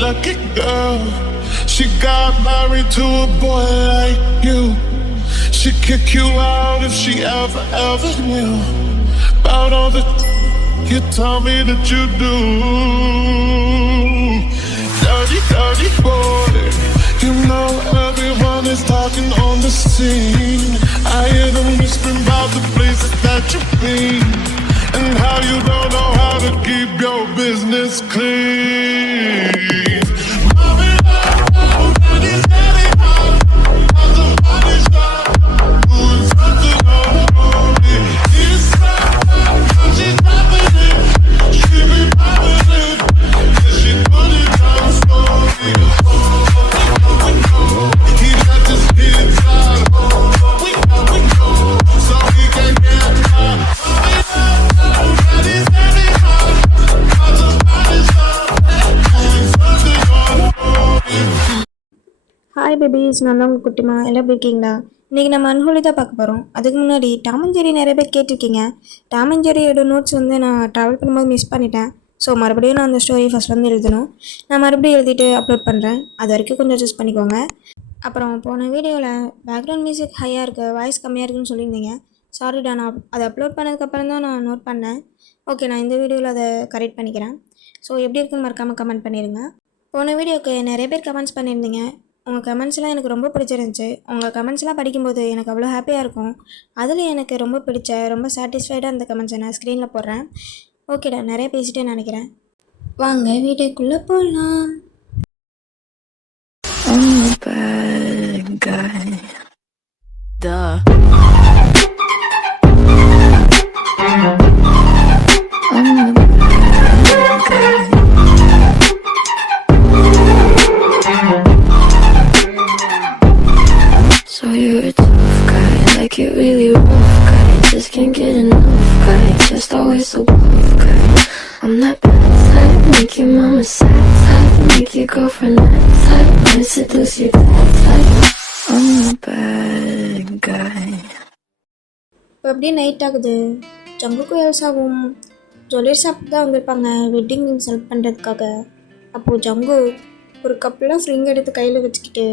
lucky girl. She got married to a boy like you. She'd kick you out if she ever knew about all the you told me that you do. Dirty boy. You know everyone is talking on the scene. I hear them whispering about the places that you've been and how you don't know how to keep your business clean. Hi babies, நான் உங்கள் குட்டிமா. எல்லாம் எப்படி இருக்கீங்களா? இன்றைக்கி நம்ம unholy தான் பார்க்க போகிறோம். அதுக்கு முன்னாடி டாம் அண்ட் ஜெர்ரி நிறைய பேர் கேட்டிருக்கீங்க. டாம் அண்ட் ஜெர்ரியோட நோட்ஸ் வந்து நான் ட்ராவல் பண்ணும்போது மிஸ் பண்ணிட்டேன். ஸோ மறுபடியும் நான் அந்த ஸ்டோரி ஃபஸ்ட்லேருந்து எழுதணும். நான் மறுபடியும் எழுதிட்டு அப்லோட் பண்ணுறேன். அது வரைக்கும் கொஞ்சம் அட்ஜஸ்ட் பண்ணிக்கோங்க. அப்புறம் போன வீடியோவில் பேக்ரவுண்ட் மியூசிக் ஹையாக இருக்குது, வாய்ஸ் கம்மியாக இருக்குதுன்னு சொல்லியிருந்தீங்க. சாரிடா, நான் அதை அப்லோட் பண்ணதுக்கப்புறம் தான் நான் நோட் பண்ணேன். ஓகே, நான் இந்த வீடியோவில் அதை கரெக்ட் பண்ணிக்கிறேன். ஸோ எப்படி இருக்குன்னு மறக்காமல் கமெண்ட் பண்ணிடுங்க. போன வீடியோவுக்கு நிறைய பேர் கமெண்ட்ஸ் பண்ணியிருந்தீங்க. உங்கள் கமெண்ட்ஸ்லாம் எனக்கு ரொம்ப பிடிச்சிருந்துச்சி. உங்கள் கமெண்ட்ஸ்லாம் படிக்கும்போது எனக்கு அவ்வளோ ஹாப்பியாக இருக்கும். அதில் எனக்கு ரொம்ப பிடிச்ச, ரொம்ப சாட்டிஸ்ஃபைடாக அந்த கமெண்ட்ஸை நான் ஸ்க்ரீனில் போடுறேன். ஓகேடா, நிறைய பேசிட்டேன்னு நினைக்கிறேன். வாங்க வீடியோக்குள்ளே போகலாம். You're a tough guy, like you're really rough guy. Just can't get enough guy, just always so tough guy. I'm that bad type, make your mama sad type, make your girlfriend mad type, and seduce your dad type. I'm the bad guy. இப்போ அப்படியே night ஆகுது. ஜங்குக்கும் எல்சாவும் jewellery ஷாப்புக்கு தான் வந்திருப்பாங்க wedding ring select பண்ணுறதுக்காக. அப்போது ஜங்கு ஒரு கப்பலாக ஃப்ரிங் எடுத்து கையில் வச்சுக்கிட்டு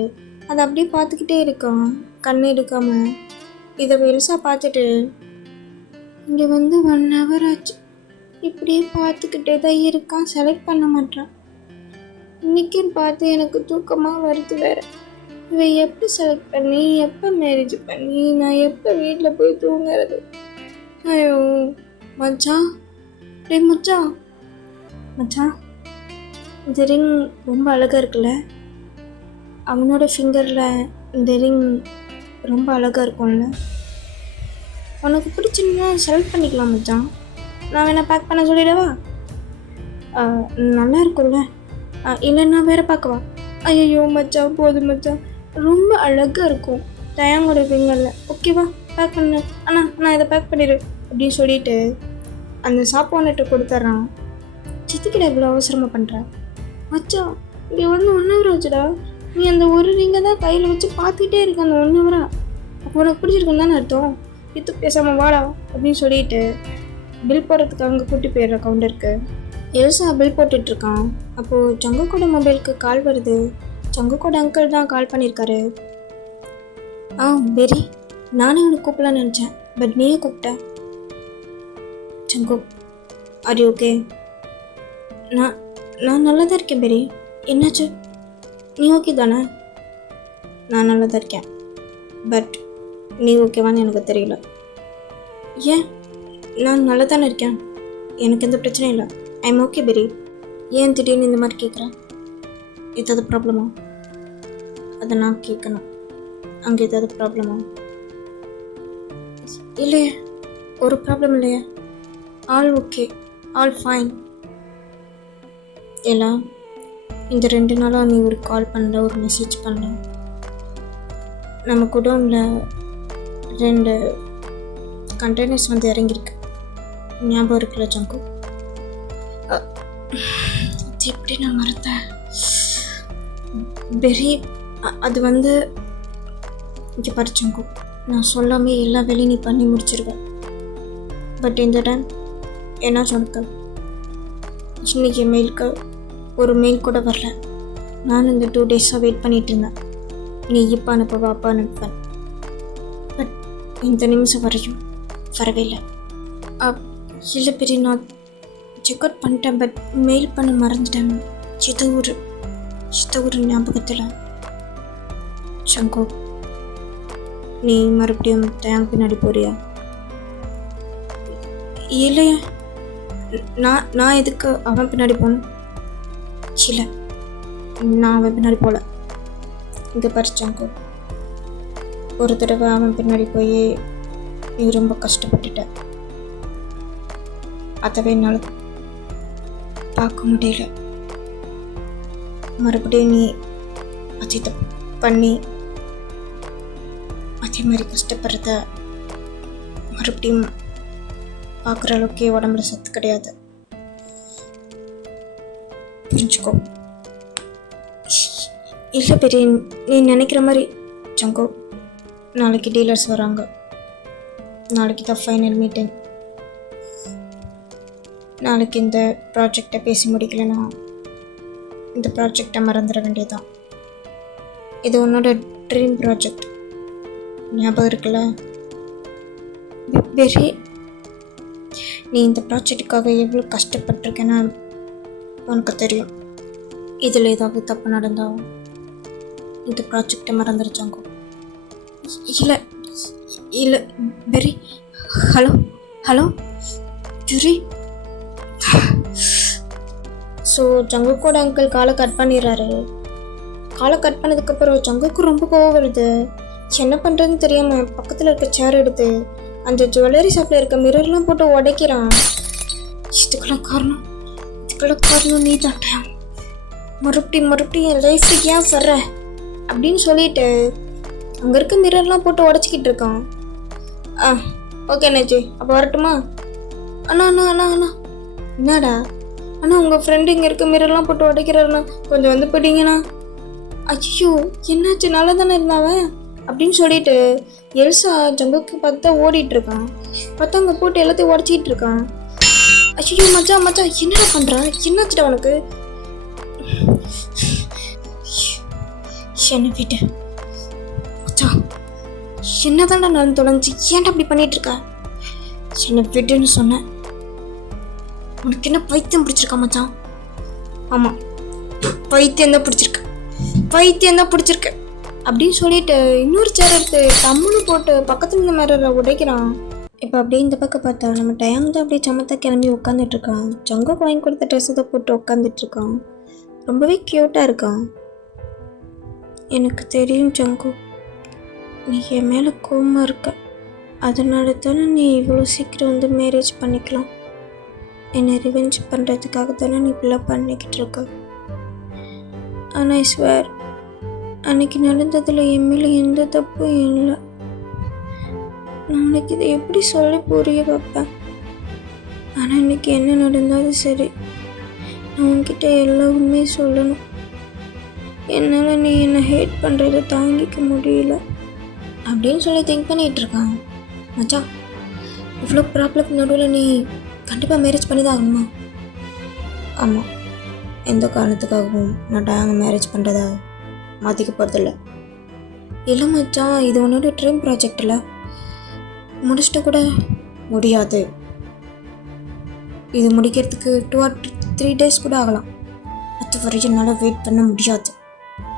அதை அப்படியே பார்த்துக்கிட்டே இருக்கான், கண் எடுக்காமல். இதை எல்சா பார்த்துட்டு, இங்கே வந்து 1 hour ஆச்சு, இப்படியே பார்த்துக்கிட்டே தான் இருக்கான், செலக்ட் பண்ண மாட்டான். இன்றைக்கின்னு பார்த்து எனக்கு தூக்கமாக வருது வேறு. இவை எப்போ செலக்ட் பண்ணி, எப்போ மேரேஜ் பண்ணி, நான் எப்போ வீட்டில் போய் தூங்குறது? ஐயோ மச்சான், டே மச்சான், மச்சான், இந்த ரிங் ரொம்ப அழகாக இருக்குல்ல? அவனோட ஃபிங்கரில் இந்த ரிங் ரொம்ப அழகாக இருக்கும்ல? உனக்கு பிடிச்சிருந்தா செலக்ட் பண்ணிக்கலாம் மச்சான். நான் வேணா பேக் பண்ண சொல்லிடவா? நல்லா இருக்கும்ல? இல்லைன்னா வேறு பார்க்கவா? ஐயோ மச்சான், போதும் மச்சான், ரொம்ப அழகாக இருக்கும் டயாங்கோட ஃபிங்கரில். ஓகேவா, பேக் பண்ணு. அண்ணா நான் இதை பேக் பண்ணிடு அப்படின்னு சொல்லிட்டு அந்த ஷாப் ஓனர்கிட்ட கொடுத்துட்றான். சித்திக்கிட்ட இவ்வளோ அவசரமாக பண்ணுறேன் மச்சான். இங்கே வந்து 1 hour ஆச்சுடா. நீ அந்த ஒரு ரிங்கை தான் கையில் வச்சு பார்த்துக்கிட்டே இருக்க அந்த 1 hour. அப்போ உனக்கு பிடிச்சிருக்குன்னு தானே அர்த்தம். இது பேசாமல் வாடா அப்படின்னு சொல்லிட்டு பில் போடுறதுக்கு அங்கே கூட்டி போயிடுற கவுண்டருக்கு. எல்சா பில் போட்டுட்ருக்கான். அப்போது ஜங்குக்கோட மொபைலுக்கு கால் வருது. ஜங்குக்கோட அங்கிள் தான் கால் பண்ணியிருக்காரு. பெரி, நானே உனக்கு கூப்பிடலான்னு நினச்சேன், பட் நீயே கூப்பிட்ட. ஜங்கு, ஆர் யூ ஓகே? நான் நல்லா தான் இருக்கேன் பெரி. என்னாச்சு? நீ ஓகே தானே? நான் நல்லா தான் இருக்கேன், பட் நீ ஓகேவான்னு எனக்கு தெரியல. ஏன்? நான் நல்லா தானே இருக்கேன், எனக்கு எந்த பிரச்சனையும் இல்லை. ஐ எம் ஓகே பெரி. ஏன் திடீர்னு இந்த மாதிரி கேட்குறேன்? ஏதாவது ப்ராப்ளமா? அதை நான் கேட்கணும். அங்கே ஏதாவது ப்ராப்ளமா? இல்லையே, ஒரு ப்ராப்ளம் இல்லையே. All okay, all fine. எல்லாம் இந்த 2 நாளாக நீ ஒரு கால் பண்ணல, ஒரு மெசேஜ் பண்ணல. நம்ம குடோனில் 2 கண்டெய்னர்ஸ் வந்து இறங்கியிருக்கு, ஞாபகம் இருக்குல்ல ஜங்கு? எப்படி நான் மறந்தேன் பெரி? அது வந்து இங்கே படிச்சங்கு, நான் சொல்லாமல் எல்லா வேலையும் நீ பண்ணி முடிச்சிருவேன். பட் இந்த டைம் என்ன சொல்லுங்க, இன்னைக்கு மெயிலுக்கு ஒரு மெயில் கூட வரல. நானும் இந்த 2 டேஸாக வெயிட் பண்ணிகிட்டு இருந்தேன். நீ இப்போ அனுப்புவா அப்பா அனுப்புவேன். பட் இந்த நிமிஷம் வரையும் வரவே இல்லை. இல்லை பெரிய, நான் செக் அவுட் பண்ணிட்டேன், பட் மெயில் பண்ண மறந்துட்டேன். ஏதோ ஒரு ஞாபகத்தில். சங்கோ, நீ மறுபடியும் டேங்க் பின்னாடி போறியா? இல்லையா, நான் எதுக்கு அவன் பின்னாடி போகணும்? இல்லை, நான் அவன் பின்னாடி போகல. இங்கே பறிச்சாங்கோ, ஒரு தடவை அவன் பின்னாடி போய் நீ ரொம்ப கஷ்டப்பட்டுட்ட. அதவே என்னால் பார்க்க முடியல. மறுபடியும் நீ அதை பண்ணி அதே மாதிரி கஷ்டப்படுறத மறுபடியும் பார்க்குற அளவுக்கு உடம்புல சத்து கிடையாது. புரிஞ்சுக்கோ. இல்லை பெரிய, நீ நினைக்கிற மாதிரி ஜங்கோ, நாளைக்கு டீலர்ஸ் வராங்க. நாளைக்கு தான் ஃபைனல் மீட்டிங். நாளைக்கு இந்த ப்ராஜெக்டை பேசி முடிக்கலைன்னா இந்த ப்ராஜெக்டை மறந்துட வேண்டியதுதான். இது உன்னோட ட்ரீம் ப்ராஜெக்ட், ஞாபகம் இருக்குல்ல? வெரி, நீ இந்த ப்ராஜெக்டுக்காக எவ்வளோ கஷ்டப்பட்டிருக்கேன்னு உனக்கு தெரியும். இதில் ஏதாவது தப்பு நடந்தாலும் இந்த ப்ராஜெக்டை மறந்துருச்சாங்கோ. இல்லை வெரி, ஹலோ ஜுரி. ஸோ ஜங்குக்கோட அங்கிள் காலை கட் பண்ணிடுறாரு. காலை கட் பண்ணதுக்கப்புறம் ஜங்குக்கு ரொம்ப கோவம் வருது. என்ன பண்ணுறதுன்னு தெரியாமல் பக்கத்தில் இருக்க சேர் எடுத்து அந்த ஜுவல்லரி ஷாப்பில் இருக்க மிரர்லாம் போட்டு உடைக்கிறான். இதுக்கெல்லாம் காரணம் நீ தான். மறுபடியும் என் லைஃபுக்கு ஏன் வர்ற அப்படின்னு சொல்லிட்டு அங்கே இருக்க மிரர்லாம் போட்டு உடச்சிக்கிட்டு இருக்கான். ஓகே அண்ணாச்சி, அப்போ வரட்டுமா? அண்ணா என்னடா அண்ணா, உங்கள் ஃப்ரெண்டு இங்கே இருக்க மிரர்லாம் போட்டு உடைக்கிறாருண்ணா, கொஞ்சம் வந்து போயிட்டீங்கண்ணா. ஐயோ என்னாச்சு, நல்லா தானே இருந்தாவன் அப்படின்னு சொல்லிட்டு எல்சா ஜங்குக்கு பார்த்தா ஓடிட்டுருக்கான். பார்த்தா அங்கே போட்டு எல்லாத்தையும் உடச்சிக்கிட்டு இருக்கான். ஐயோ மச்சான் என்னடா பண்ணுறா, என்னாச்சுடா உனக்கு? என்ன வீட்டு மச்சான், என்னதான்டா நான் தொலைஞ்சி, ஏன்டா அப்படி பண்ணிட்டு இருக்கா? என்ன விட்டுன்னு சொன்னேன். உனக்கு என்ன பைத்தியம் பிடிச்சிருக்கா மச்சான்? ஆமாம், பைத்தியம் தான் பிடிச்சிருக்கு அப்படின்னு சொல்லிட்டு இன்னொரு சேர் எடுத்து தம்முன்னு போட்டு பக்கத்துல இருந்த மேலே உடைக்கிறான். இப்போ அப்படியே இந்த பக்கம் பார்த்தா நம்ம டயம் தான் அப்படியே சமத்தா கிளம்பி உட்காந்துட்ருக்கான். ஜங்குக்கு வாங்கி கொடுத்த ட்ரெஸ்ஸை தான் போட்டு உட்காந்துட்ருக்கான். ரொம்பவே க்யூட்டாக இருக்கான். எனக்கு தெரியும் ஜங்கு, நீ என் மேலே கோவமாக இருக்க. அதனால தானே நீ இவ்வளோ சீக்கிரம் வந்து மேரேஜ் பண்ணிக்கலாம். என்னை ரிவெஞ்ச் பண்ணுறதுக்காக தானே நீ இப்படிலாம் பண்ணிக்கிட்டு இருக்க. ஆனால் ஐ ஸ்வேர், அன்னைக்கு நடந்ததில் என் மேலே எந்த தப்பும் இல்லை. நான் உனக்கு இதை எப்படி சொல்லி புரிய வைப்பேன்? ஆனால் இன்னைக்கு என்ன நடந்தாலும் சரி, நான் உன்கிட்ட எல்லா உண்மையும் சொல்லணும். என்னால் நீ என்னை ஹேட் பண்ணுறதை தாங்கிக்க முடியல அப்படின்னு சொல்லி திங்க் பண்ணிகிட்டு இருக்கான். மச்சான், இவ்வளோ ப்ராப்ளம் நடுவில் நீ கண்டிப்பாக மேரேஜ் பண்ணி தான் ஆகணுமா? ஆமாம், எந்த காரணத்துக்காகவும் நான் டயாங்க மேரேஜ் பண்ணுறதா மாற்றிக்க போகிறதில்ல. இல்லை மச்சான், இது உன்னோட ட்ரீம் ப்ராஜெக்ட் இல்லை, முடிச்சுட்டு கூட முடியாது. இது முடிக்கிறதுக்கு 2 or 3 days கூட ஆகலாம். அது வரைக்கும் என்னால் வெயிட் பண்ண முடியாது.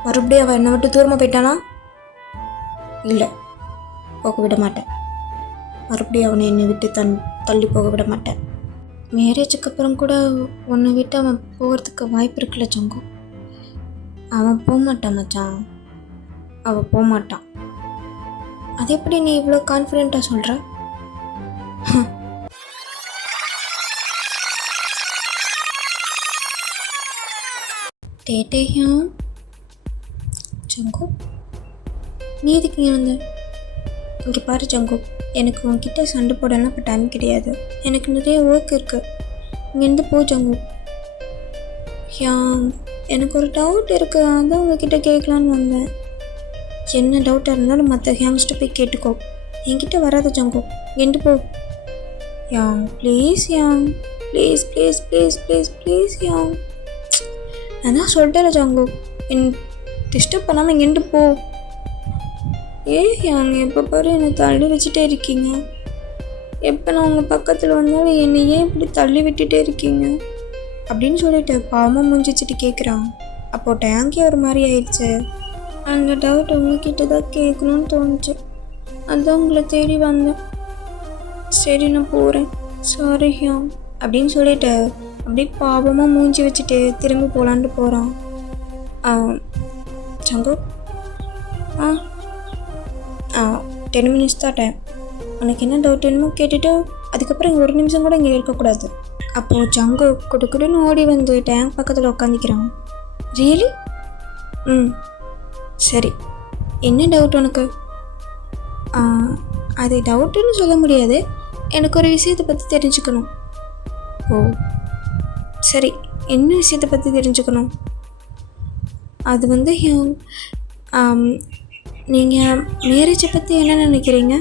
மறுபடியும் அவள் என்னை விட்டு தூரமாக போயிட்டானா? இல்லை, போக விட மாட்டேன். மறுபடியும் அவனை என்னை விட்டு தள்ளி போக விட மாட்டேன். மேரேஜுக்கு அப்புறம் கூட உன்னை விட்டு அவன் போகிறதுக்கு வாய்ப்பு இருக்குல்ல ஜங்கு. அவன் போக மாட்டான் மச்சான், அவன் போக மாட்டான். அது எப்படி நீ இவ்வளோ கான்ஃபிடென்ட்டாக சொல்கிற? டேட்டேயும் ஜங்கு, நீ எதுக்கு இங்கே வந்த? இங்கே பாரு ஜங்கு, எனக்கு உன்கிட்ட சண்டை போடலாம் இப்போ டைம் கிடையாது. எனக்கு நிறைய ஒர்க் இருக்குது. இங்கேருந்து போ ஜங்கு. எனக்கு ஒரு டவுட் இருக்குது, அதான் உங்ககிட்ட கேட்கலான்னு வந்தேன். என்ன டவுட்டாக இருந்தாலும் மற்ற ஹேங்ஸ்ட்டு போய் கேட்டுக்கோ, என்கிட்ட வராத ஜங்கு. இங்கேருந்து போ please please please please please please நான் தான் சொல்லிட்டேன் ஜங்கு, என் டிஸ்டர்ப் பண்ணாமல் இங்கேருந்து போ. அங்கே எப்போ பாரு என்னை தள்ளி வச்சுட்டே இருக்கீங்க. எப்போ நான் உங்கள் பக்கத்தில் வந்தாலும் என்னை ஏன் இப்படி தள்ளி விட்டுட்டே இருக்கீங்க அப்படின்னு சொல்லிட்டு பாவமாக மூஞ்சிச்சிட்டு கேட்குறான். அப்போ டேங்கே ஒரு மாதிரி ஆயிடுச்சு. அந்த டவுட் உங்ககிட்ட தான் கேட்கணும்னு தோணுச்சு. அதான் உங்களை தேடி வந்தேன். சரி நான் போகிறேன், சாரி ஹியாங் அப்படின்னு சொல்லிட்டு அப்படியே பாவமாக மூஞ்சி வச்சுட்டு திரும்பி போகலான்ட்டு போகிறான். சங்கு 10 மினிட்ஸ் தான் டைம். உனக்கு என்ன டவுட் வேணுமோ கேட்டுட்டு அதுக்கப்புறம் இங்கே 1 நிமிஷம் கூட இங்கே இருக்கக்கூடாது. அப்போது ஜங்கு குடுக்குடுன்னு ஓடி வந்து டேங்க் பக்கத்தில் உட்காந்துக்கிறான். ரியலி? சரி, என்ன டவுட் உனக்கு? அது டவுட்டுன்னு சொல்ல முடியாது, எனக்கு ஒரு விஷயத்தை பற்றி தெரிஞ்சுக்கணும். ஓ சரி, என்ன விஷயத்தை பற்றி தெரிஞ்சுக்கணும்? அது வந்து நீங்கள் மேரேஜை பற்றி என்ன நினைக்கிறீங்க?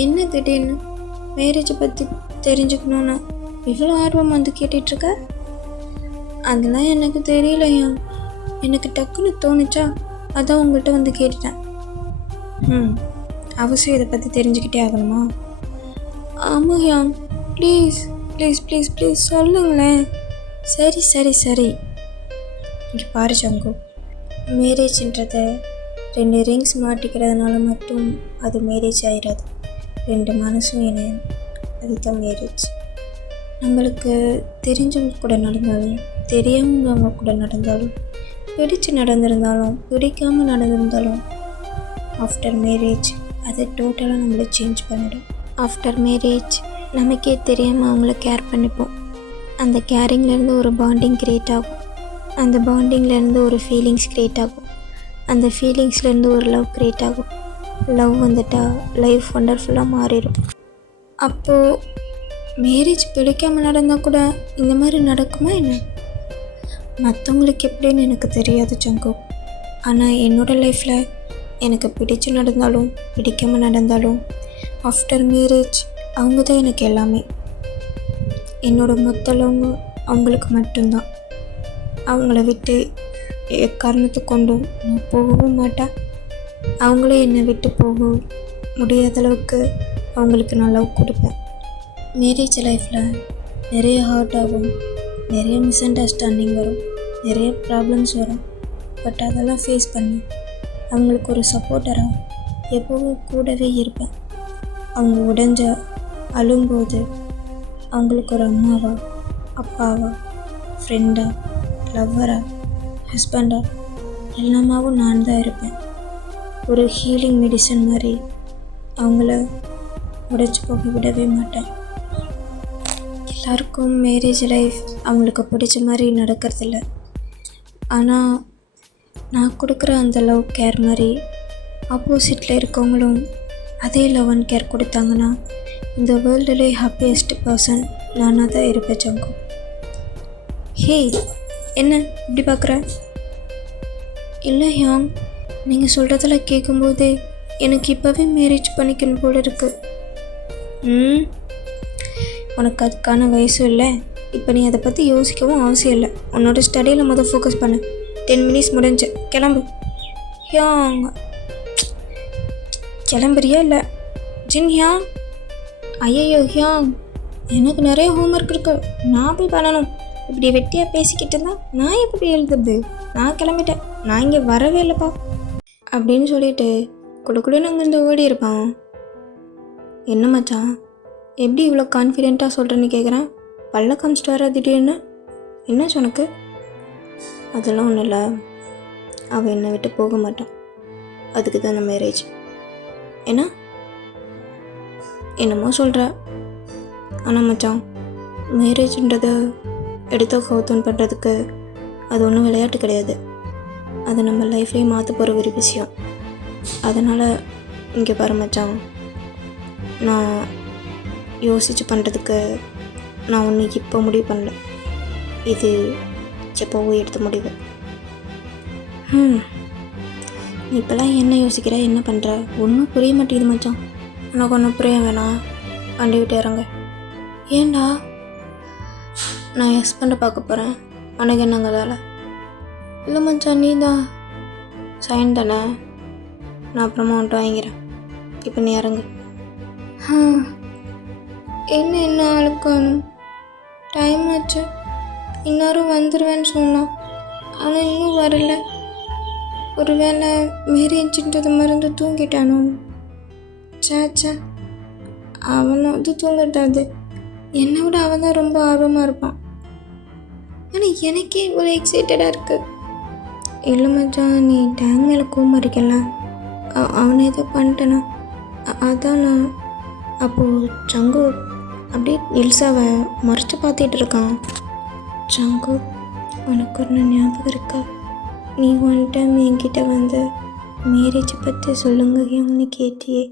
என்ன திடீர்னு மேரேஜை பற்றி தெரிஞ்சுக்கணுன்னு இவ்வளோ ஆர்வம் வந்து கேட்டுட்ருக்க? அதெல்லாம் எனக்கு தெரியலையா, எனக்கு டக்குன்னு தோணுச்சா அதான் உங்கள்கிட்ட வந்து கேட்டுட்டேன். அவசியம் இதை பற்றி தெரிஞ்சுக்கிட்டே ஆகணுமா? ஆமாம் ஹியாங், ப்ளீஸ் ப்ளீஸ் ப்ளீஸ் ப்ளீஸ் சொல்லுங்களேன். சரி சரி சரி, இங்கே பாரு ஜங்கு, மேரேஜ்ன்றதை 2 ரிங்ஸ் மாட்டிக்கிறதுனால மட்டும் அது மேரேஜ் ஆகிடாது. 2 மனசும் இணையும், அதுதான் மேரேஜ். நம்மளுக்கு தெரிஞ்சவங்க கூட நடந்தாலும் தெரியாதவங்க கூட நடந்தாலும் பிடிச்சு நடந்திருந்தாலும் பிடிக்காமல் நடந்திருந்தாலும் ஆஃப்டர் மேரேஜ் அது டோட்டலாக நம்மளை சேஞ்ச் பண்ணிடும். ஆஃப்டர் மேரேஜ் நமக்கே தெரியாமல் அவங்கள கேர் பண்ணிப்போம். அந்த கேரிங்லேருந்து ஒரு பாண்டிங் க்ரியேட் ஆகும். அந்த பாண்டிங்லேருந்து ஒரு ஃபீலிங்ஸ் க்ரியேட் ஆகும். அந்த ஃபீலிங்ஸ்லேருந்து ஒரு லவ் க்ரியேட் ஆகும். லவ் வந்துட்டால் லைஃப் ஒண்டர்ஃபுல்லாக மாறிடும். அப்போது மேரேஜ் பிடிக்காமல் நடந்தால் கூட இந்த மாதிரி நடக்குமா என்ன? மற்றவங்களுக்கு எப்படின்னு எனக்கு தெரியாது ஜங்கு. ஆனால் என்னோடய லைஃப்பில் எனக்கு பிடிச்சு நடந்தாலும் பிடிக்காமல் நடந்தாலும் ஆஃப்டர் மேரேஜ் அவங்க தான் எனக்கு எல்லாமே. என்னோடய மொத்த லவ் அவங்களுக்கு மட்டும்தான். அவங்கள விட்டு எக்காரணத்தை கொண்டும் நான் போகவும் மாட்டேன். அவங்களே என்னை விட்டு போக முடியாத அளவுக்கு அவங்களுக்கு நான் லவ் கொடுப்பேன். மேரேஜ் லைஃப்பில் நிறைய ஹார்ட் ஆகும், நிறைய மிஸ் அண்டர்ஸ்டாண்டிங் வரும், நிறைய ப்ராப்ளம்ஸ் வரும். பட் அதெல்லாம் ஃபேஸ் பண்ணி அவங்களுக்கு ஒரு சப்போர்ட்டராக எப்போவும் கூடவே இருப்பேன். அவங்க உடைஞ்ச அழும்போது அவங்களுக்கு ஒரு அம்மாவா, அப்பாவா, ஃப்ரெண்டா, லவ்வரா, ஹஸ்பண்டா எல்லாமாவும் நான் தான் இருப்பேன். ஒரு ஹீலிங் மெடிசன் மாதிரி அவங்கள உடைச்சி போக விடவே மாட்டேன். எல்லாருக்கும் மேரேஜ் லைஃப் அவங்களுக்கு பிடிச்ச மாதிரி நடக்கிறதில்ல. ஆனால் நான் கொடுக்குற அந்த லவ் கேர் மாதிரி ஆப்போசிட்டில் இருக்கவங்களும் அதே லவ் அண்ட் கேர் கொடுத்தாங்கன்னா இந்த வேர்ல்டுலே ஹாப்பியஸ்ட் பர்சன் நானாக தான் இருப்பேன் ஜங்கு. ஹே, என்ன இப்படி பார்க்குற? இல்லை ஹியாங், நீங்கள் சொல்கிறதெல்லாம் கேட்கும்போதே எனக்கு இப்போவே மேரேஜ் பண்ணிக்கணும் போல இருக்கு. உனக்கு அதுக்கான வயசும் இல்லை. இப்போ நீ அதை பற்றி யோசிக்கவும் அவசியம் இல்லை. உன்னோட ஸ்டடியில் முதல் ஃபோக்கஸ் பண்ணு. 10 மினிட்ஸ் முடிஞ்சு கிளம்பு. ஹியாங், கிளம்புறியா இல்லை? ஜின் ஹியாங், ஐயோ ஹியாங், எனக்கு நிறைய ஹோம்ஒர்க் இருக்குது, நான் போய் பண்ணணும். இப்படி வெட்டியாக பேசிக்கிட்டு இருந்தால் நான் எப்படி எழுதுறது? நான் கிளம்பிட்டேன், நான் இங்கே வரவே இல்லைப்பா அப்படின்னு சொல்லிட்டு குடுக்குடுன்னு அங்கேருந்து ஓடி இருப்பான். என்ன மச்சான், எப்படி இவ்வளோ கான்ஃபிடெண்ட்டாக சொல்கிறேன்னு கேட்குறேன். பல்ல காமிச்சிட்டு வர திடீர்னு, என்னாச்சு உனக்கு? அதெல்லாம் ஒன்றும் இல்லை, அவள் என்னை விட்டு போக மாட்டான், அதுக்கு தான் அந்த மேரேஜ். என்ன என்னமோ சொல்கிற. ஆனால் மச்சான், மேரேஜ்ன்றது எடுத்தோ கவுத்தோன்னு பண்ணுறதுக்கு அது ஒன்றும் விளையாட்டு கிடையாது. அது நம்ம லைஃப்லேயே மாற்ற போகிற ஒரு விஷயம். அதனால் இங்கே பாரு மச்சான், நான் யோசித்து பண்ணுறதுக்கு நான் ஒன்று இப்போ முடிவு பண்ணல. இது எப்போவோ எடுத்த முடிவு. நீ இப்போல்லாம் என்ன யோசிக்கிற, என்ன பண்ணுற? ஒன்றும் புரிய மாட்டேங்குது மச்சான். உனக்கு ஒன்றும் புரிய வேணாம், வண்டி விட்டு இறங்க. ஏண்டா? நான் ஹஸ்பண்டை பார்க்க போகிறேன், உனக்கு என்னங்க வேலை? இல்லை மச்சான் நீ தான் சைன் தானே, நான் அப்புறமா வந்துட்டு வாங்கிக்கிறேன். இப்போ நீ இறங்கு. என்ன ஆளுக்கானும் டைம் ஆச்சு, இந்நேரம் வந்துடுவேன்னு சொன்னான், ஆனால் இன்னும் வரல. ஒரு வேளை மேரேஜ்ன்றதை மறந்து தூங்கிட்டானோ? சேச்சா, அவனை வந்து தூங்கிட்டாது, என்னை விட அவன் தான் ரொம்ப ஆர்வமாக இருப்பான். ஆனால் எனக்கே இவ்வளோ எக்ஸைட்டடாக இருக்கு. இல்லை மச்சான், நீ டேங் மேலே கோமா இருக்கல, அவனை ஏதோ பண்ணிட்டேனா, அதான் நான். அப்போது சங்கு அப்படியே எல்சாவை மறைச்சு பார்த்துட்டு இருக்கான். சங்கு, உனக்கு ஒரு ஞாபகம் இருக்கா, நீ ஒன் டைம் என்கிட்ட வந்து மேரேஜ் பற்றி சொல்லுங்கன்னு கேட்டியே.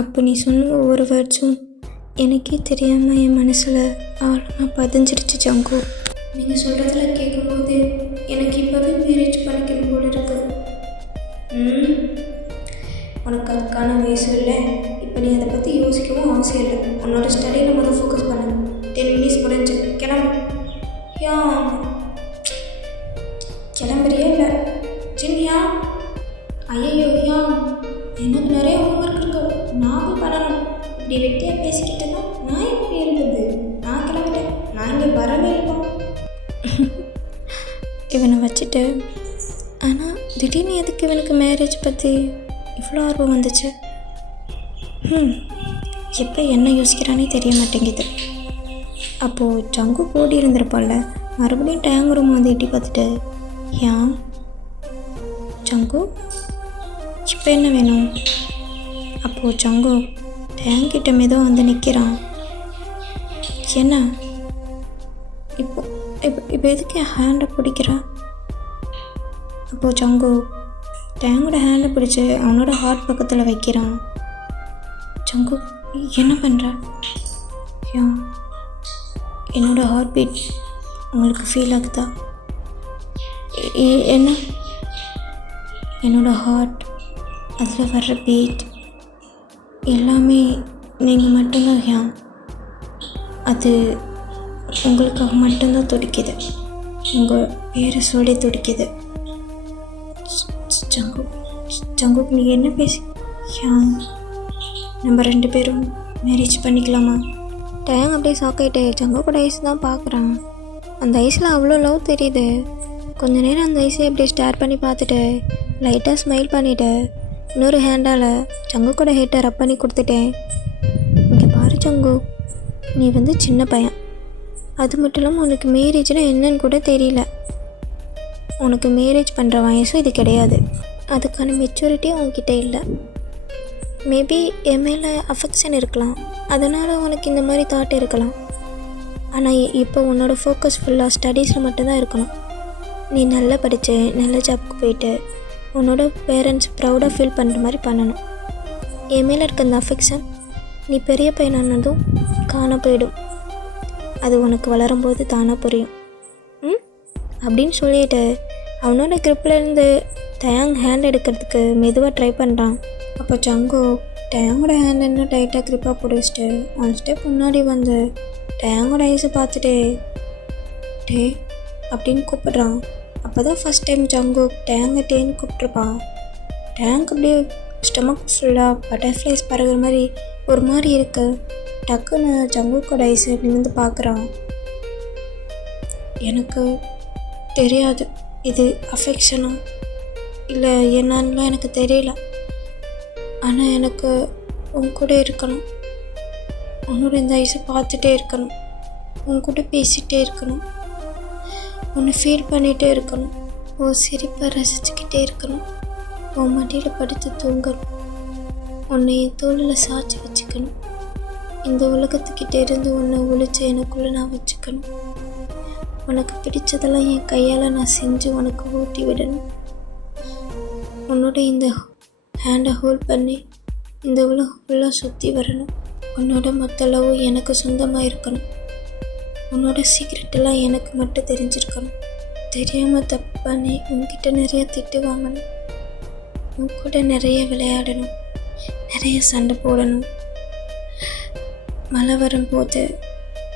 அப்போ நீ சொன்ன ஒவ்வொரு வேர்ட்ஸும் எனக்கே தெரியாமல் என் மனசில் ஆழமாக பதிஞ்சிருச்சு சங்கு. நீங்கள் சொல்கிறதுல கேட்கும்போது எனக்கு இப்போவே மேரேஜ் பண்ணிக்கணும் போல இருக்கு. உனக்கு அதுக்கான வயசு இல்லை, இப்போ நீ அதை பற்றி யோசிக்கவும் அவசியம் இல்லை. உன்னோட ஸ்டடியில் முதல் ஃபோக்கஸ் பண்ணு. 10 மினிட்ஸ் முடிஞ்சு கிளம்பு. கிளம்புறியா இல்லை சின்னியா? ஐயோ எனக்கு நிறைய ஹோம்ஒர்க் இருக்கு, நான் போய் பண்ணணும். இப்படி வெட்டியாக பேசிக்கிட்டேன்னா நான் எப்படி இருந்தது? நான் கிளம்பிட்டேன், நான் இங்கே வரவே இல்லை. இவனை வச்சுட்டு, ஆனால் திடீர்னு எதுக்கு இவனுக்கு மேரேஜ் பற்றி இவ்வளோ ஆர்வம் வந்துச்சு? எப்போ என்ன யோசிக்கிறானே தெரிய மாட்டேங்குது. அப்போது சங்கு ஓடி இருந்திருப்பாள்ல, மறுபடியும் டேங் ரூம் வந்து எட்டி பார்த்துட்டு, ஏன் சங்கு இப்போ என்ன வேணும்? அப்போது சங்கு டேங் கிட்ட மெதுவாக வந்து நிற்கிறான். என்ன இப்போ இப்போ எதுக்கு என் ஹேண்டை பிடிக்கிறா? அப்போது சங்கு டேங்கோட ஹேண்டை பிடிச்சி அவனோட ஹார்ட் பக்கத்தில் வைக்கிறான். சங்கு என்ன பண்ணுற? என்னோட ஹார்ட் பீட் உங்களுக்கு ஃபீல் ஆகுதா? என்ன? என்னோட ஹார்ட், அதில் வர்ற பீட் எல்லாமே நீங்கள் மட்டும்தான். அது உங்களுக்காக மட்டும்தான் துடிக்குது, உங்கள் பேரை சொல்லி துடிக்குது. சங்கு நீ என்ன பேசி? நம்ம 2 பேரும் மேரேஜ் பண்ணிக்கலாமா? டேங் அப்படியே சாக்காயிட்டு சங்கு கூட ஐஸ் தான் பார்க்குறான். அந்த ஐஸில் அவ்வளோ லவ் தெரியுது. கொஞ்ச நேரம் அந்த ஐஸை அப்படியே ஸ்டார் பண்ணி பார்த்துட்டு லைட்டாக ஸ்மைல் பண்ணிவிட்டு இன்னொரு ஹேண்டால் சங்கு கூட ஹேட்டை ரப் பண்ணி கொடுத்துட்டேன். இங்கே பாரு சங்கு, நீ வந்து சின்ன பையன், அது மட்டும் இல்லாமல் உனக்கு மேரேஜ்னால் என்னன்னு கூட தெரியல. உனக்கு மேரேஜ் பண்ணுற வயசும் இது கிடையாது, அதுக்கான மெச்சூரிட்டியும் உன்கிட்ட இல்லை. மேபி என் மேலே அஃபெக்ஷன் இருக்கலாம், அதனால் உனக்கு இந்த மாதிரி தாட் இருக்கலாம். ஆனால் இப்போ உன்னோட ஃபோக்கஸ் ஃபுல்லாக ஸ்டடீஸில் மட்டும்தான் இருக்கணும். நீ நல்லா படித்து நல்ல ஜாப்க்கு போயிட்டு உன்னோட பேரண்ட்ஸ் ப்ரௌடாக ஃபீல் பண்ணுற மாதிரி பண்ணணும். என் மேலே இருக்க அந்த அஃபெக்ஷன் நீ பெரிய பையனானதும் காண போயிடும். அது உனக்கு வளரும்போது தானாக புரியும் அப்படின்னு சொல்லிட்டு அவனோட கிரிப்லேருந்து டேங் ஹேண்ட் எடுக்கிறதுக்கு மெதுவாக ட்ரை பண்ணுறான். அப்போ சங்கு டேங்கோட ஹேண்ட் இன்னும் டைட்டாக கிரிப்பாக பிடிச்சிட்டு 1 ஸ்டெப் முன்னாடி வந்து டேங்கோட ஐஸை பார்த்துட்டு டே அப்படின்னு கூப்பிட்றான். அப்போ தான் ஃபஸ்ட் டைம் சங்கு டேங்கை டேன்னு கூப்பிட்ருப்பான். டேங்க் அப்படியே ஸ்டொமக் ஃபுல்லாக பட்டர்ஃப்ளைஸ் பறகுற மாதிரி ஒரு மாதிரி இருக்கு. டக்குன்னு சங்கு கூட ஐஸை நிமிர்ந்து பார்க்குறான். எனக்கு தெரியாது இது அஃபெக்ஷனா இல்லை என்னன்னுலாம் எனக்கு தெரியல, ஆனால் எனக்கு உன் கூட இருக்கணும், உன்னோட இந்த ஐஸை பார்த்துட்டே இருக்கணும், உன் கூட பேசிகிட்டே இருக்கணும், உன்னை ஃபீல் பண்ணிகிட்டே இருக்கணும், உன் சிரிப்பை ரசிச்சுக்கிட்டே இருக்கணும், உன் மடியில் படுத்து தூங்கணும், உன்னை என் தோளில் சாய்ச்சி வச்சுக்கணும், இந்த உலகத்துக்கிட்டே இருந்து உன்னை ஒழிச்சு எனக்குள்ளே நான் வச்சுக்கணும், உனக்கு பிடிச்சதெல்லாம் என் கையால் நான் செஞ்சு உனக்கு ஊட்டி விடணும், உன்னோட இந்த ஹேண்டை ஹோல்ட் பண்ணி இந்த உலகம் ஃபுல்லாக சுற்றி வரணும், உன்னோட மொத்த லவ் எனக்கு சொந்தமாக இருக்கணும், உன்னோட சீக்ரெட்டெல்லாம் எனக்கு மட்டும் தெரிஞ்சிருக்கணும், தெரியாமல் தப்பு பண்ணி உன்கிட்ட நிறைய திட்டு வாங்கணும், உன் கூட நிறைய விளையாடணும், நிறைய சண்டை போடணும், மழை வரும்போது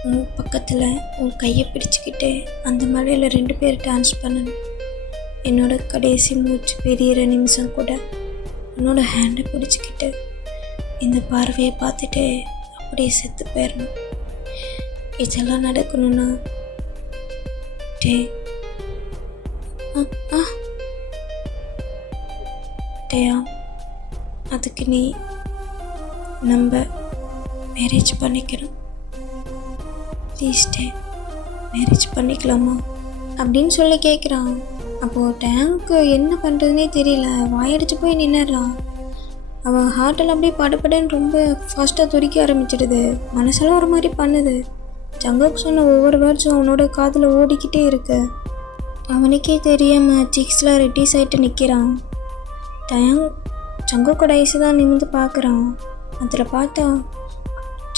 உன் பக்கத்தில் உன் கையை பிடிச்சிக்கிட்டு அந்த மழையில் 2 பேர் டான்ஸ் பண்ணணும், என்னோட கடைசி மூச்சு பெரியற நிமிஷம் கூட என்னோட ஹேண்டை பிடிச்சிக்கிட்டு இந்த பார்வையை பார்த்துட்டு அப்படியே செத்து போயிடணும். இதெல்லாம் நடக்கணும்னா டே டேயா அதுக்கு நீ நம்ம மேரேஜ் பண்ணிக்கணும். ப்ளீஸ் டே மேரேஜ் பண்ணிக்கலாமா அப்படின்னு சொல்லி கேட்குறான். அப்போது டேங்க்கு என்ன பண்ணுறதுனே தெரியல, வாயடிச்சு போய் நின்னுறான். அவன் ஹார்ட்டெல்லாம் அப்படியே படப்படன்னு ரொம்ப ஃபாஸ்ட்டாக துடிக்க ஆரம்பிச்சிடுது. மனசெல்லாம் ஒரு மாதிரி பண்ணுது. ஜங்குக் சொன்ன ஒவ்வொரு வேர்ட்ஸும் அவனோட காதில் ஓடிக்கிட்டே இருக்கு. அவனுக்கே தெரியாமல் சிக்ஸில் ரெட்டிஸ் ஆகிட்டு நிற்கிறான். டேங் ஜங்குக்கோட ஐஸ் தான் நிமிர்ந்து பார்க்குறான். அதில் பார்த்தா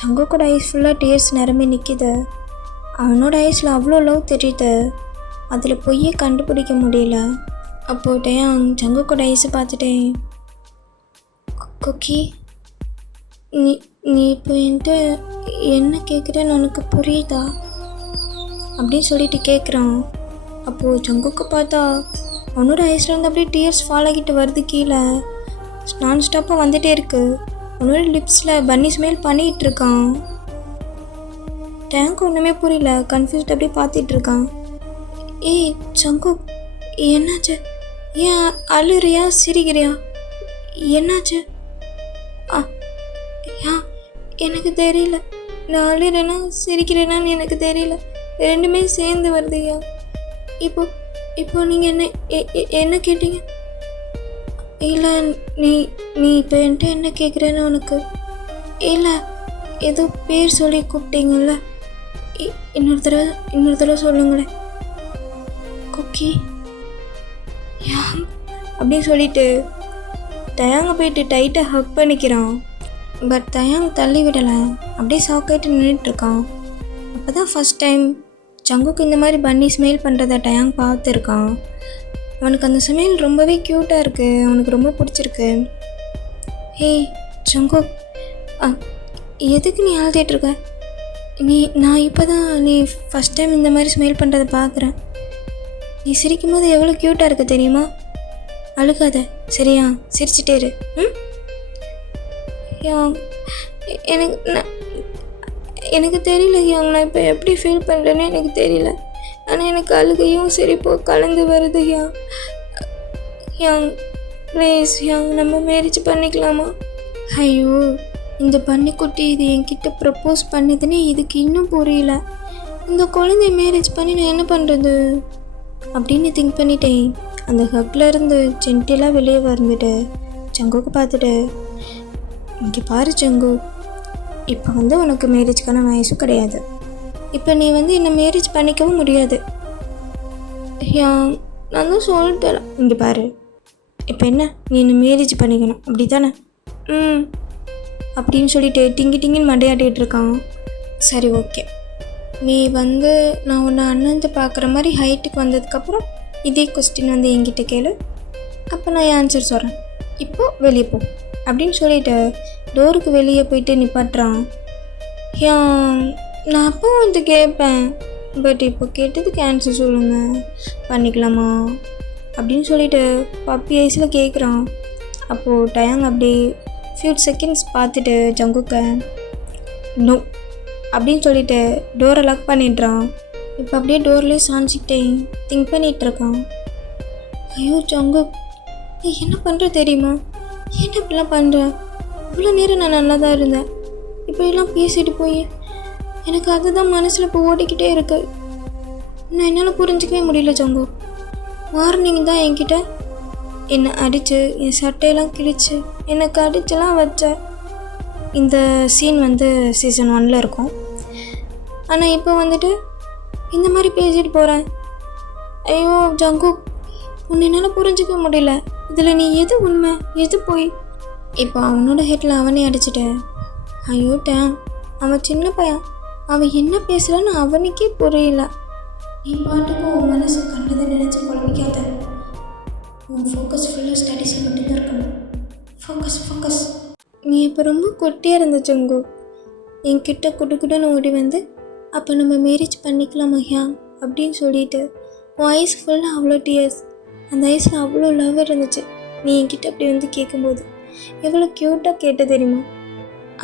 ஜங்குக்கோட ஐஸ் ஃபுல்லாக டீயர்ஸ் நிரம்பி நிற்கிது. அவனோட ஐஸில் அவ்வளோ லவ் தெரியுது. அதில் பொய்யே கண்டுபிடிக்க முடியல. அப்போது டேங் ஜங்குக்கோட ஐஸை பார்த்துட்டேன். குக்கி நீ நீ இப்போ என்கிட்ட என்ன கேட்குறேன்னு உனக்கு புரியுதா அப்படின்னு சொல்லிட்டு கேட்குறான். அப்போது ஜங்குக்கு பார்த்தா அவனோட ஐஸ்லேருந்து அப்படியே டீயர்ஸ் ஃபால் ஆகிட்டு வருது கீழே. நான் ஸ்டாப்பாக வந்துகிட்டே இருக்கு. அவனோட லிப்ஸில் பன்னி ஸ்மெல் பண்ணிகிட்டு இருக்கான். டேங்க் ஒன்றுமே புரியல, கன்ஃபியூஸ்ட் அப்படியே பார்த்துட்டு இருக்கான். ஏய் ஜங்குக் என்னாச்சு? ஏன் அழுறியா சிரிக்கிறியா? என்னாச்சு? எனக்கு தெரியல, நான் அழுறேன்னா சிரிக்கிறேனான்னு எனக்கு தெரியல, ரெண்டுமே சேர்ந்து வருதுயா. இப்போ நீங்கள் என்ன கேட்டீங்க? இல்லை நீ இப்போ என்கிட்ட என்ன கேட்குறேன்னு உனக்கு இல்லை, ஏதோ பேர் சொல்லி கூப்பிட்டீங்கல்ல, இன்னொரு தடவை சொல்லுங்களேன். குக்கி யாங் அப்படின்னு சொல்லிட்டு தயாங்க போயிட்டு டைட்டாக ஹக் பண்ணிக்கிறான். பட் தயாங் தள்ளி விடலை, அப்படியே ஷாக்காயிட்டு நின்றுட்டுருக்கான். அப்போ தான் ஃபஸ்ட் டைம் ஜங்குக்கு இந்த மாதிரி பன்னி ஸ்மெயில் பண்ணுறத டயாங் பார்த்துருக்கான். அவனுக்கு அந்த ஸ்மெயில் ரொம்பவே க்யூட்டாக இருக்குது, அவனுக்கு ரொம்ப பிடிச்சிருக்கு. ஏய் ஜங்குக் எதுக்கு நீ அழுதுட்டுருக்க? நான் இப்போ தான் நீ ஃபஸ்ட் டைம் இந்த மாதிரி ஸ்மெயில் பண்ணுறதை பார்க்குறேன். நீ சிரிக்கும் போது எவ்வளோ க்யூட்டாக இருக்குது தெரியுமா? அழுகாத சரியா, சிரிச்சிட்டே இரு. எனக்கு தெரியல யோங், நான் இப்போ எப்படி ஃபீல் பண்ணுறேன்னு எனக்கு தெரியல. ஆனால் எனக்கு அழுகையும் சிரிப்போ கலந்து வருது யோங். ப்ளீஸ் யோங், நம்ம மேரேஜ் பண்ணிக்கலாமா? ஐயோ இந்த பன்னிக்குட்டி இது என்கிட்ட ப்ரப்போஸ் பண்ணுதுன்னு இதுக்கு இன்னும் புரியல. இந்த குழந்தைய மேரேஜ் பண்ணி நான் என்ன பண்ணுறது அப்படின்னு திங்க் பண்ணிட்டேன். அந்த ஹக்கில் இருந்து ஜென்டிலாக வெளியே வந்துட்டு ஜங்குக்கு பார்த்துட்டு, இங்கே பாரு ஜங்கு, இப்போ உனக்கு மேரேஜ்க்கான வயசும் கிடையாது. இப்போ நீ என்னை மேரேஜ் பண்ணிக்கவும் முடியாது. நான் தான் சொல்லிட்டேன். இங்கே பாரு, இப்போ என்ன நீ என்னை மேரேஜ் பண்ணிக்கணும் அப்படி தானே? அப்படின்னு சொல்லிட்டு டிங்கின்னு மண்டையாட்டிகிட்டு இருக்கான். சரி ஓகே, நீ நான் உன்னை அண்ணந்து பார்க்குற மாதிரி ஹைட்டுக்கு வந்ததுக்கப்புறம் இதே கொஸ்டின் என்கிட்ட கேளு, அப்போ நான் ஆன்சர் சொல்கிறேன். இப்போது வெளியே போ அப்படின்னு சொல்லிட்டு டோருக்கு வெளியே போயிட்டு நிப்பாட்டுறான். நான் அப்போ கேட்பேன், பட் இப்போ கேட்டதுக்கு ஆன்சர் சொல்லுங்கள், பண்ணிக்கலாமா அப்படின்னு சொல்லிட்டு பப்பி ஐஸில் கேட்குறான். அப்போது டயாங் அப்படியே ஃபியூ செகண்ட்ஸ் பார்த்துட்டு ஜங்குக்க நோ அப்படின்னு சொல்லிட்டு டோரை லாக் பண்ணிடுறான். இப்போ அப்படியே டோர்லேயே சாஞ்சிக்கிட்டே திங்க் பண்ணிகிட்ருக்கான். ஐயோ ஜங்குக், நீ என்ன பண்ணுற தெரியுமா? என்ன இப்படிலாம் பண்ணுற? இவ்வளோ நேரம் நான் நல்லா தான் இருந்தேன், இப்படிலாம் பேசிட்டு போய் எனக்கு அதுதான் மனசில் இப்போ ஓடிக்கிட்டே இருக்கு. நான் என்னால் புரிஞ்சிக்கவே முடியல ஜங்கு. வார்னிங் தான் என்கிட்ட என்னை அடித்து என் சட்டையெல்லாம் கிழிச்சு எனக்கு அடிச்செல்லாம் வச்ச. இந்த சீன் சீசன் 1 இருக்கும். ஆனால் இப்போ இந்த மாதிரி பேசிட்டு போகிறேன். ஐயோ ஜங்கு, உன்னை என்னால் புரிஞ்சிக்க முடியல. இதில் நீ எது உண்மை எது போய்? இப்போ அவனோட ஹெட்டில் அவனே அடிச்சிட்டேன். ஐயோ டேம், அவன் சின்ன பையன், அவன் என்ன பேசுகிறான்னு அவனுக்கே புரியல. நீ பாட்டுக்கு உன் மனசு கண்டதை நினச்சி குழம்பிக்காத. உன் ஃபோக்கஸ் ஃபுல்லாக ஸ்டடீஸில் மட்டும்தான் இருக்கணும். ஃபோக்கஸ். நீ இப்போ ரொம்ப குட்டியாக இருந்த ஜங்கு, என்கிட்ட குடுன்னு ஓடி அப்போ நம்ம மேரேஜ் பண்ணிக்கலாமா ஹியாங் அப்படின்னு சொல்லிட்டு வாய்ஸ் ஃபுல்லாக அவ்வளோ டியர்ஸ். அந்த ஐஸில் அவ்வளோ லவ் இருந்துச்சு. நீ என்கிட்ட அப்படி வந்து கேட்கும்போது எவ்வளோ க்யூட்டாக கேட்ட தெரியுமா?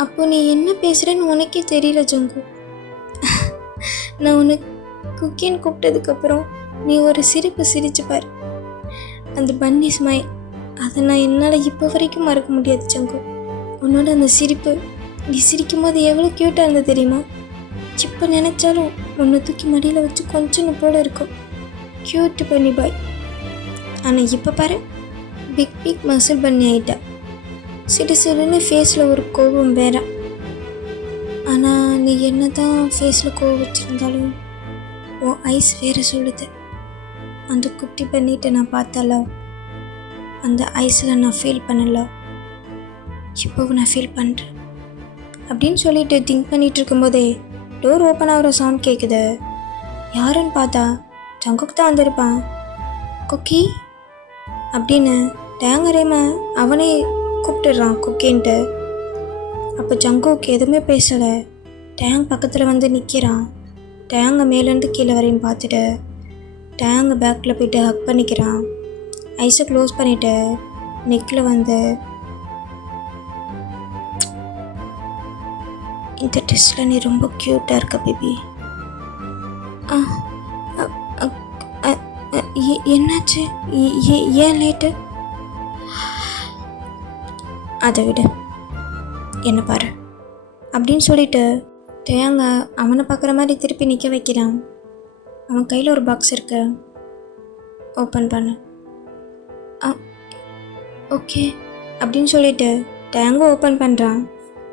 அப்போ நீ என்ன பேசுகிறேன்னு உனக்கே தெரியல ஜங்கு. நான் உன்னை குக்கின்னு கூப்பிட்டதுக்கப்புறம் நீ ஒரு சிரிப்பு சிரிச்சு பாரு. அந்த பன்னி ஸ்மைல், அதை நான் என்னால் இப்போ வரைக்கும் மறக்க முடியாது ஜங்கு. உன்னோட அந்த சிரிப்பு, நீ சிரிக்கும் போது எவ்வளோ க்யூட்டாக இருந்தது தெரியுமா? இப்போ நினச்சாலும் உன்னை தூக்கி மடியில் வச்சு கொஞ்சம் போல இருக்கும். க்யூட் பன்னி பாய். ஆனால் இப்போ பாரு, பிக் மசில் பண்ணி ஆகிட்ட. சிடுன்னு ஃபேஸில் ஒரு கோபம் வேற. ஆனால் நீ என்ன தான் ஃபேஸில் கோவம் வச்சுருந்தாலும் உன் ஐஸ் வேறு சொல்லுது. அந்த குட்டி பண்ணிட்டு நான் பார்த்தால, அந்த ஐஸில் நான் ஃபீல் பண்ணல, இப்போவும் நான் ஃபீல் பண்ணுறேன் அப்படின்னு சொல்லிட்டு திங்க் பண்ணிகிட்டு இருக்கும்போதே டோர் ஓப்பன் ஆகிற சவுண்ட் கேட்குது. யாருன்னு பார்த்தா ஜங்குக்கு தான் வந்திருப்பான். குக்கி அப்படின்னு டேங்கரேம அவனே கூப்பிட்டுடுறான் குக்கின்ட்டு. அப்போ ஜங்குக்கு எதுவுமே பேசலை. டேங் பக்கத்தில் வந்து நிற்கிறான். டேங்கை மேலேருந்து கீழே வரையும் பார்த்துட்டு டேங்கை பேக்கில் போய்ட்டு ஹக் பண்ணிக்கிறான். ஐஸை க்ளோஸ் பண்ணிவிட்டு நெக்கில் வந்து, இந்த ட்ரெஸ்ஸில் நீ ரொம்ப க்யூட்டாக இருக்க பேபி. என்னாச்சு? ஏன் லேட்டு? அதை விட என்ன பாரு அப்படின்னு சொல்லிட்டு டேங்க அவனை பார்க்குற மாதிரி திருப்பி நிற்க வைக்கிறான். அவன் கையில் ஒரு பாக்ஸ் இருக்கு, ஓப்பன் பண்ணு. ஓகே அப்படின்னு சொல்லிட்டு டேங்க ஓப்பன் பண்ணுறான்.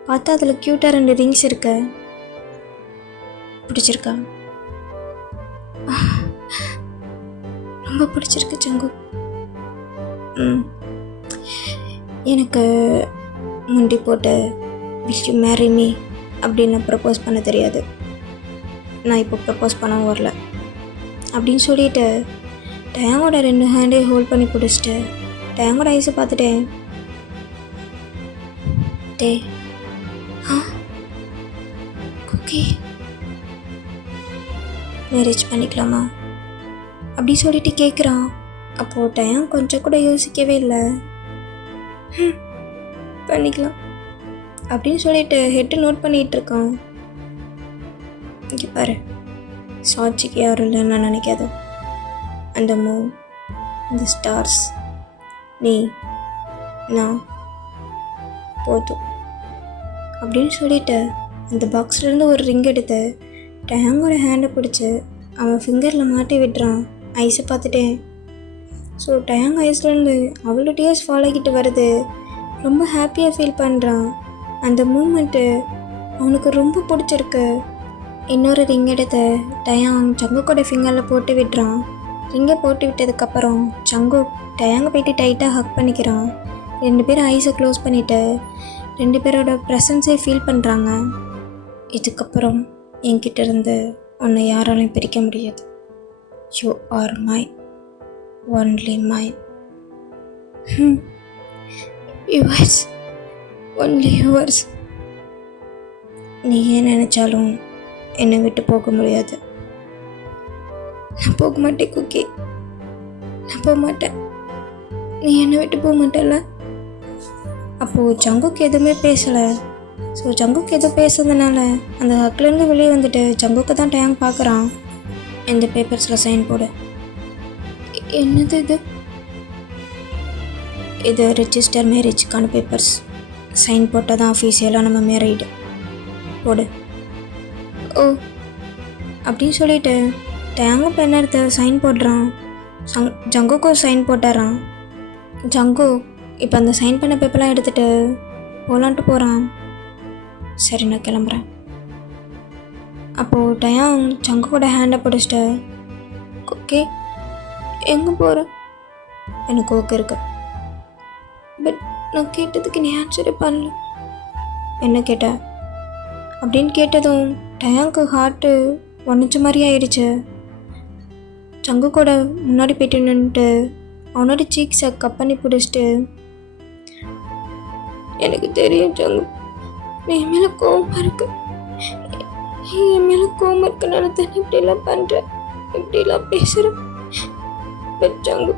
பார்த்தா அதில் க்யூட்டாக 2 ரிங்ஸ் இருக்கு. பிடிச்சிருக்கா? ரொம்ப பிடிச்சிருக்கு ஜங்கு. எனக்கு முண்டி போட்டு will you marry me அப்படின்னு ப்ரப்போஸ் பண்ண தெரியாது. நான் இப்போ ப்ரப்போஸ் பண்ணவும் வரல அப்படின்னு சொல்லிட்டு டேங்கோட 2 ஹேண்டையும் ஹோல்ட் பண்ணி பிடிச்சிட்டு டேங்கோட ஐஸை பார்த்துட்டேன். டே குக்கி, மேரேஜ் பண்ணிக்கலாமா அப்படி சொல்லிட்டு கேட்குறான். அப்போது டேங் கொஞ்சம் கூட யோசிக்கவே இல்லை. பண்ணிக்கலாம் அப்படின்னு சொல்லிட்டு ஹெட்டு நோட் பண்ணிகிட்டு இருக்கான். இங்கே பாரு, சாட்சிக்கு யாரும் இல்லைன்னு நான் நினைக்காத. அந்த மூன், அந்த ஸ்டார்ஸ், நீ, நான் போதும் அப்படின்னு சொல்லிட்டு அந்த பாக்ஸ்லேருந்து ஒரு ரிங் எடுத்து டேங்கோட ஹேண்டை பிடிச்சி அவன் ஃபிங்கரில் மாட்டி விடுறான். ஐஸை பார்த்துட்டேன். ஸோ டேங் ஐஸ்லேருந்து அவ்வளோ டேஸ் ஃபாலோ ஆகிட்டு வருது. ரொம்ப ஹாப்பியாக ஃபீல் பண்ணுறான். அந்த மூமெண்ட்டு அவனுக்கு ரொம்ப பிடிச்சிருக்கு. இன்னொரு ரிங் எடுத்து டயாங் ஜங்குக்கோட ஃபிங்கரில் போட்டு விடுறான். ரிங்கை போட்டு விட்டதுக்கப்புறம் ஜங்கு டயாங்கை போய்ட்டு டைட்டாக ஹக் பண்ணிக்கிறான். 2 பேரும் ஐஸை க்ளோஸ் பண்ணிவிட்டு 2 பேரோட ப்ரெசன்ஸே ஃபீல் பண்ணுறாங்க. இதுக்கப்புறம் என்கிட்ட இருந்து உன்னை யாராலையும் பிரிக்க முடியாது. You are mine, only mine. Yours, only yours. நீ ஏன் நினச்சாலும் என்னை விட்டு போக முடியாது. நான் போக மாட்டேன் குக்கி, நான் போக மாட்டேன். நீ என்னை விட்டு போக மாட்டேல்ல? அப்போது ஜங்குக்கு எதுவுமே பேசலை. ஸோ ஜங்குக்கு எதுவும் பேசுறதுனால அந்த ஹக்லேருந்து வெளியே வந்துட்டு ஜங்குக்கு தான் டைம் பார்க்குறான். இந்த பேப்பர்ஸில் சைன் போடு. என்னது இது? இது ரெஜிஸ்டர் மேரேஜுக்கான பேப்பர்ஸ். சைன் போட்டால் தான் அஃபீஷியலாக நம்ம மேரீடு. போடு. ஓ அப்படின்னு சொல்லிட்டு டேங்கும் பென் எடுத்து சைன் போடுறான். ஜங்குக்கும் சைன் போட்டுறான். ஜங்கு இப்போ அந்த சைன் பண்ண பேப்பர்லாம் எடுத்துகிட்டு போலான்ட்டு போகிறான். சரி நான் கிளம்புறேன். அப்போது டயாங் ஜங்கு கூட ஹேண்டை பிடிச்சிட்டு, ஓகே எங்கே போகிறேன்? எனக்கு ஓகே இருக்கு, பட் நான் கேட்டதுக்கு நீ ஆன்சரே பண்ணல. என்ன கேட்ட அப்படின்னு கேட்டதும் டயாங்க்கு ஹார்ட்டு ஒன்றிச்ச மாதிரி ஆயிடுச்சு. ஜங்கு கூட முன்னாடி போய்ட்டு நின்றுட்டு அவனோட சீக்ஸை கப் பண்ணி பிடிச்சிட்டு, எனக்கு தெரியும் ஜங்கு, நீ என் மேலே கோவமாக இருக்கு. என் மேலே கோவமாக இருக்கனால தானே இப்படிலாம் பண்ணுறேன், இப்படிலாம் பேசுகிறேன். பட் ஜங்கு,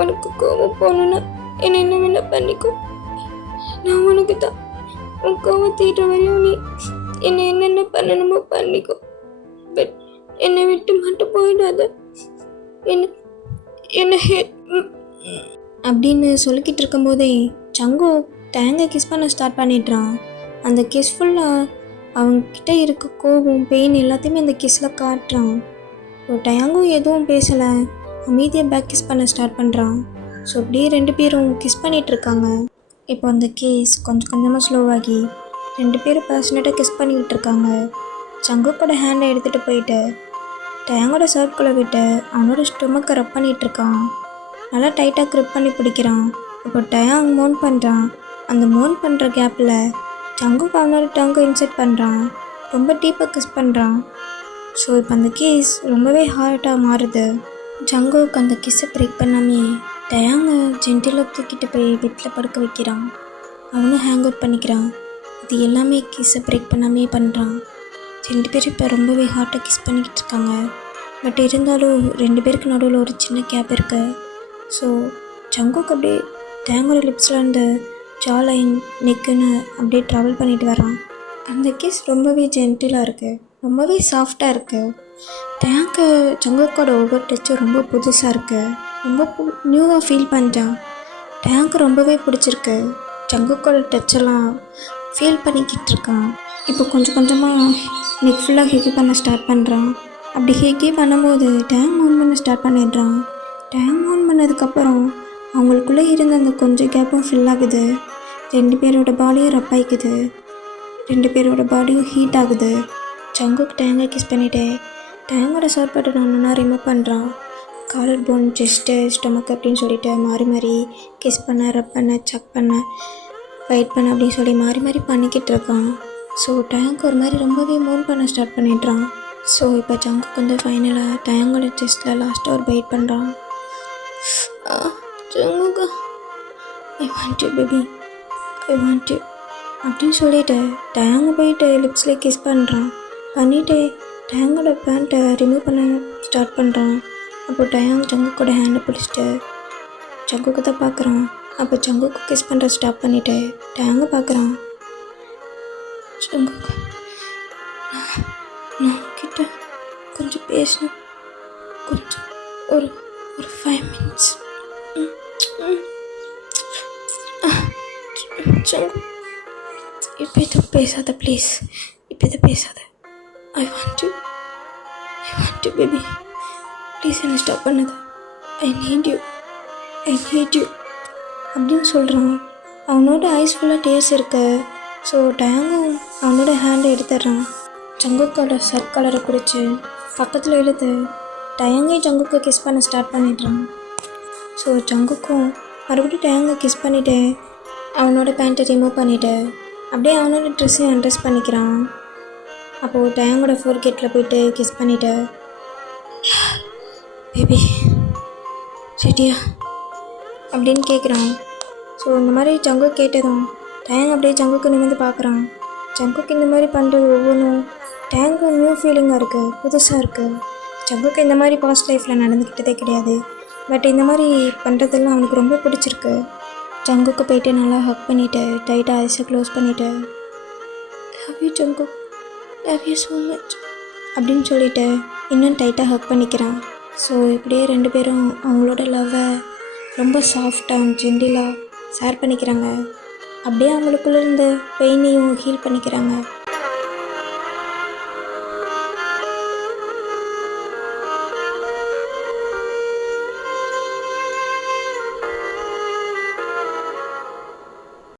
உனக்கு கோவம் போகணுன்னா என்ன வேணா பண்ணிக்கோ. நான் உனக்கு தான். உன் கோவம் தீட்டுற வரையும் நீ என்னென்ன பண்ணணுமோ பண்ணிக்கோ. பட் என்னை விட்டு மட்டும் போயிடாத. என்ன அப்படின்னு சொல்லிக்கிட்டு இருக்கும்போதே சங்கு டேங்கை கிஸ் பண்ண ஸ்டார்ட் பண்ணிடுறான். அந்த கிஸ் ஃபுல்லாக அவங்கக்கிட்ட இருக்க கோவம் பெயின் எல்லாத்தையுமே அந்த கிஸ்ஸில் காட்டுறான். ஸோ டேங்கும் எதுவும் பேசலை, அமைதியாக பேக் கிஸ் பண்ண ஸ்டார்ட் பண்ணுறான். ஸோ அப்படியே 2 பேரும் கிஸ் பண்ணிகிட்ருக்காங்க. இப்போ அந்த கேஸ் கொஞ்சம் கொஞ்சமாக ஸ்லோவாகி 2 பேரும் பேஷனட்டாக கிஸ் பண்ணிக்கிட்டு இருக்காங்க. சங்குக்கோட ஹேண்டை எடுத்துகிட்டு போயிட்டு டேங்கோட சர்க்குள்ளே விட்டு அவனோட ஸ்டொமக்கை ரப் பண்ணிகிட்ருக்கான். நல்லா டைட்டாக க்ரிப் பண்ணி பிடிக்கிறான். இப்போ டயாங் மோன் பண்ணுறான். அந்த மோன் பண்ணுற கேப்பில் சங்குக்கு அவனோட டங்கை இன்செர்ட் பண்ணுறான். ரொம்ப டீப்பாக கிஸ் பண்ணுறான். ஸோ இப்போ அந்த கேஸ் ரொம்பவே ஹார்ட்டாக மாறுது. ஜங்குக்கு அந்த கிஸ்ஸை பிரேக் பண்ணாமே டயாங்கை ஜென்டிலாக தூக்கிட்டு போய் பெட்டில் படுக்க வைக்கிறான். அவனும் ஹேங் அவுட் பண்ணிக்கிறான். இது எல்லாமே கிஸ்ஸை பிரேக் பண்ணாமே பண்ணுறான். 2 பேரும் இப்போ ரொம்பவே ஹார்ட்டாக கிஸ் பண்ணிக்கிட்டு இருக்காங்க. பட் இருந்தாலும் 2 பேருக்கு நடுவில் ஒரு சின்ன கேப் இருக்குது. ஸோ ஜங்குக்கு அப்படியே டேங்கோட லிப்ஸில் அந்த ஜா லைன் நெக்குன்னு அப்படியே ட்ராவல் பண்ணிட்டு வரான். அந்த கிஸ் ரொம்பவே ஜென்டிலாக இருக்குது, ரொம்பவே சாஃப்டாக இருக்குது. டேங்கு ஜங்குக்கோட ஒவ்வொரு டச்சும் ரொம்ப புதுசாக இருக்குது, ரொம்ப நியூவாக ஃபீல் பண்ணுறான். டேங்கு ரொம்பவே பிடிச்சிருக்கு. ஜங்குக்கோட டச்செல்லாம் ஃபீல் பண்ணிக்கிட்டு இருக்கான். இப்போ கொஞ்சம் கொஞ்சமாக நெக் ஃபுல்லாக ஹெகி பண்ண ஸ்டார்ட் பண்ணுறான். அப்படி ஹெகி பண்ணும்போது டேங்க் மூன் பண்ண ஸ்டார்ட் பண்ணிடுறான். டேங்க் மூன் பண்ணதுக்கப்புறம் அவங்களுக்குள்ளே இருந்த அந்த கொஞ்சம் கேப்பும் ஃபில் ஆகுது. 2 பேரோட பாடியும் ரப் ஆகிக்குது. 2 பேரோட பாடியும் ஹீட் ஆகுது. ஜங்குக்கு டேங்கை கிஸ் பண்ணிவிட்டு டேங்கோட ஷார்ட் பட்டன் ஒன்றா ரிமூவ் பண்ணுறான். காலர் போன், செஸ்ட்டு, ஸ்டொமக் அப்படின்னு சொல்லிட்டு மாறி மாறி கிஸ் பண்ண, ரப் பண்ண, செக் பண்ண, ஃபைட் பண்ண அப்படின்னு சொல்லி மாறி மாறி பண்ணிக்கிட்டு இருக்கான். ஸோ டேங்க் ஒரு மாதிரி ரொம்பவே மூன் பண்ண ஸ்டார்ட் பண்ணிடுறான். ஸோ இப்போ ஜங்குக்கு வந்து ஃபைனலாக டேங்கோட செஸ்ட்டில் லாஸ்ட்டாக ஒரு பைட் பண்ணுறான். ஜங்குக்கு I want you baby, I want you அப்படின்னு சொல்லிட்டு டேங்கு போயிட்டு லிப்ஸில் கிஸ் பண்ணுறான். பண்ணிவிட்டு டேங்கோட பேண்ட்டை ரிமூவ் பண்ண ஸ்டார்ட் பண்ணுறான். அப்போ டயாங் ஜங்குக்கோட ஹேண்டை பிடிச்சிட்டு ஜங்குக்கு தான் பார்க்குறான். அப்போ ஜங்குக்கு கிஸ் பண்ணுற ஸ்டாப் பண்ணிவிட்டு டேங்கை பார்க்குறான். ஜங்குக்கு நான் கிட்ட கொஞ்சம் பேசணும், கொஞ்சம் ஒரு 5 minutes. ஜங்கு இப்போ எதுவும் பேசாத ப்ளீஸ், இப்போ எதுவும் பேசாத. ஐ வாண்ட் யூ பேபி, ப்ளீஸ் என்னை ஸ்டாப் பண்ணாத. ஐ நீட் யூ அப்படின்னு சொல்கிறான். அவனோட ஐஸ் ஃபுல்லாக டேர்ஸ் இருக்கு. ஸோ டேங்கும் அவனோட ஹேண்டை எடுத்துடுறான். ஜங்குக்கோட ஷர்ட் கலரை பிடிச்சி பக்கத்தில் இழுத்து டயாங்கை ஜங்குக்கு கிஸ் பண்ண ஸ்டார்ட் பண்ணிடுறான். ஸோ ஜங்குக்கும் மறுபடியும் டயாங்கை கிஸ் பண்ணிவிட்டு அவனோட பேண்ட்டை ரிமூவ் பண்ணிவிட்டு அப்படியே அவனோட ட்ரெஸ்ஸையும் அன்ட்ரெஸ் பண்ணிக்கிறான். அப்போது டயாங்கோட ஃபோர்கேட்டில் போயிட்டு கிஸ் பண்ணிவிட்டு பேபி ரெடியா அப்படின்னு கேட்குறான். ஸோ இந்த மாதிரி ஜங்கு கேட்டதும் டேங் அப்படியே ஜங்குக்கு நிமிர்ந்து பார்க்குறான். ஜங்குக்கு இந்த மாதிரி பண்ணுறது ஒவ்வொன்றும் டேங்கு நியூ ஃபீலிங்காக இருக்குது, புதுசாக இருக்குது. ஜங்குக்கு இந்த மாதிரி பாஸ்ட் லைஃப்பில் நடந்துக்கிட்டதே கிடையாது. பட் இந்த மாதிரி பண்ணுறதெல்லாம் அவனுக்கு ரொம்ப பிடிச்சிருக்கு. ஜங்குக்கு போயிட்டு நல்லா ஹக் பண்ணிவிட்டு டைட்டாக ஐஸை க்ளோஸ் பண்ணிவிட்டு love you Jungkook, love you so much அப்படின்னு சொல்லிவிட்டு இன்னும் டைட்டாக ஹக் பண்ணிக்கிறான். ஸோ இப்படியே 2 பேரும் அவங்களோட லவ்வை ரொம்ப சாஃப்டாக ஜென்டிலாக ஷேர் பண்ணிக்கிறாங்க. அப்படியே அவங்களுக்குள்ளே இருந்த பெயினையும் ஹீல் பண்ணிக்கிறாங்க.